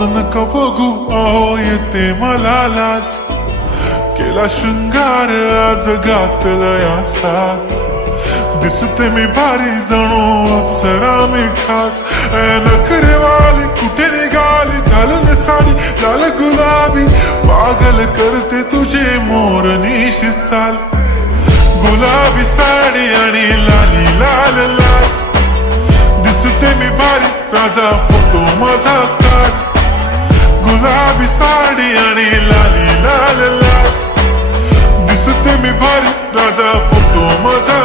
नका बघू अहो येते मला लाज, केला शृंगार आज घातलाय असाच, दिसते मी भारी जणू अप्सरा मी खास, नखरेवाली कुठे निघाली घालून साडी लाल गुलाबी, पागल करते तुझे मोरनीश चाल, गुलाबी साडी आणि लाली लाल लाल, दिसते मी भारी राजा फोटो माझा काढ, गुलाबी साडी आणि लाली लाल लाल, दिसते मी भारी राजा फोटो माझा